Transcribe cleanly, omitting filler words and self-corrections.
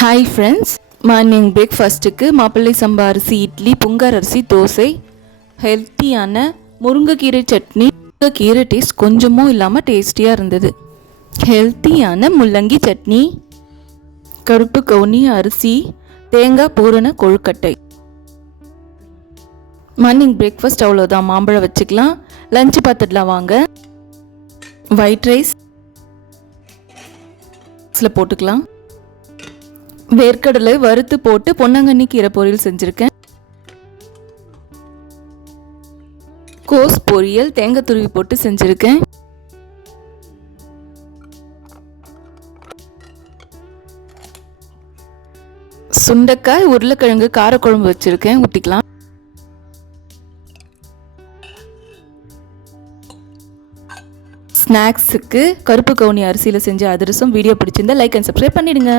Hi friends, morning பிரேக்ஃபாஸ்ட்டுக்கு மாப்பிள்ளை சம்பா அரிசி இட்லி, புங்கார் அரிசி தோசை, ஹெல்த்தியான முருங்கைக்கீரை சட்னி. முருங்கைக்கீரை டேஸ்ட் கொஞ்சமும் இல்லாமல் டேஸ்டியாக இருந்தது. ஹெல்த்தியான முள்ளங்கி சட்னி, கருப்பு கவுனி அரிசி, தேங்காய் பூரண கொழுக்கட்டை. மார்னிங் பிரேக்ஃபாஸ்ட் அவ்வளோதான். மாம்பழம் வச்சுக்கலாம். லஞ்சு பார்த்துடலாம் வாங்க. ஒயிட் ரைஸ் போட்டுக்கலாம். வேர்க்கடலை வறுத்து போட்டு பொன்னாங்கண்ணி கீரை பொரியல் செஞ்சுருக்கேன். கோஸ் பொரியல் தேங்காய் துருவி போட்டு செஞ்சுருக்கேன். சுண்டைக்காய் உருளைக்கிழங்கு காரக்குழம்பு வச்சுருக்கேன், ஊற்றிக்கலாம். ஸ்நாக்ஸுக்கு கருப்பு கவுனி அரிசியில் செஞ்ச அதிரசம். வீடியோ பிடிச்சிருந்தா லைக் அண்ட் சப்ஸ்கிரைப் பண்ணிடுங்க.